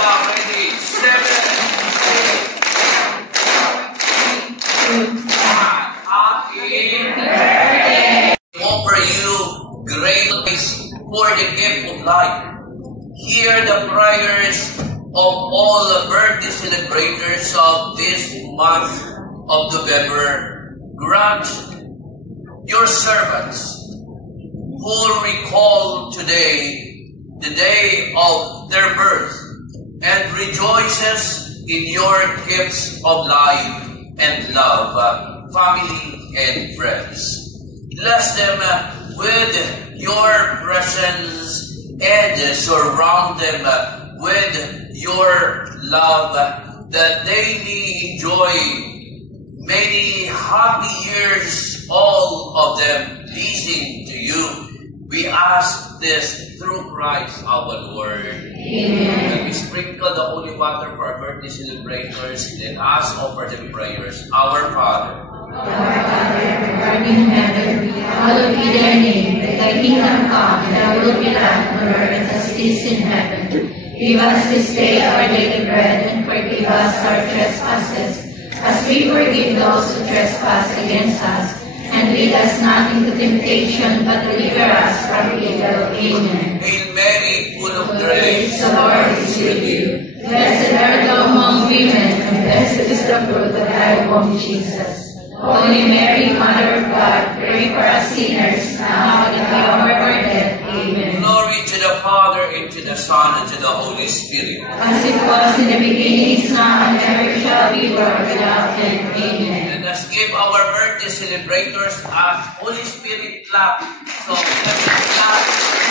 Now, ready? 7, 8, 7, 8, 2, 1. Happy birthday! Offer you great thanks for the gift of life. Hear the prayers of all the birthday celebrators of this month of November. Grant your servants who recall today the day of their birth and rejoices in your gifts of life and love, family and friends. Bless them with your presence and surround them with your love, that they may enjoy many happy years, all of them pleasing to you. We ask this through Christ our Lord. Amen. And we sprinkle the holy water for our birthday celebrators, and us offer them prayers. Our Father, Our Father, who art in heaven, hallowed be thy name. Thy kingdom come, and thy will be done on earth as it is in heaven. Give us this day our daily bread, and forgive us our trespasses, as we forgive those who trespass against us. And lead us not into temptation, but deliver us from evil. Amen. Hail Mary, full of grace, The Lord is with you. Blessed art thou among women, and blessed is the fruit of thy womb, Jesus. Holy Mary, Mother of God, pray for us sinners, now and at the hour of our death. Amen. Glory to the Father, and to the Son, and to the Holy Spirit. As it was in the beginning, is now, and ever shall be, world without end. Amen. Let us give our birthday celebrators a Holy Spirit clap. So, let's clap.